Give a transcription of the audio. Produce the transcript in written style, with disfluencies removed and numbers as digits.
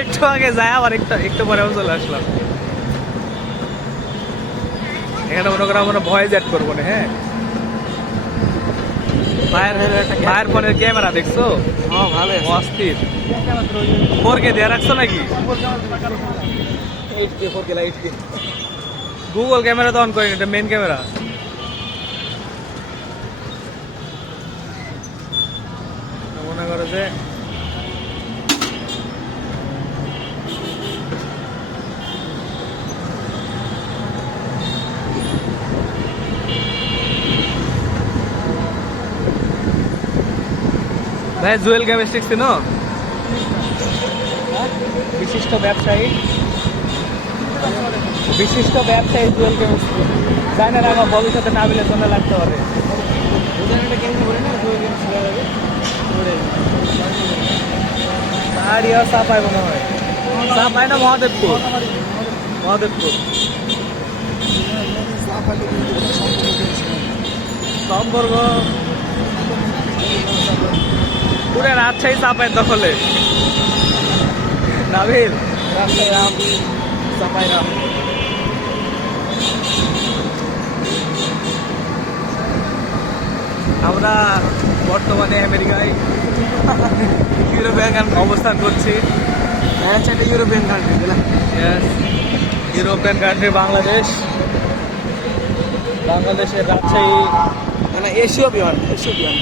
একটু আগে যায় আবার একটু একটু পরেও চলে আসলাম। এখানে মনে করো আমরা ভয়েস অ্যাড করবো না। হ্যাঁ, ভাইয়ের ফোনের ক্যামেরা দেখছো? ভালো অস্থির। 4K দিয়ে রাখছো নাকি? গুগল ক্যামেরা তো অন করিনি, এটা মেন ক্যামেরা। মনে করো যে ভাই জুয়েল কেমিস্ট্রিক চিনো? বিশিষ্ট ব্যবসায়ী জুয়েল কেমিস্ট্রি। জানি না আমার ভবিষ্যতে না বিলে জন্য লাগতে পারে। আরিয়া চাপাই মনে হয়, চাপাই না মহাদেবপুর। মহাদেবপুর সম্পর্ক পুরো রাজশাহী চাপাই দখলে। নাবিল রাজশাহী রাম, চাপাই রাম। আমরা বর্তমানে আমেরিকায় ইউরোপিয়ান অবস্থান করছি। European country European country Bangladesh. বাংলাদেশের রাজশাহী মানে এশীয় বিমান, এশীয় বিমান।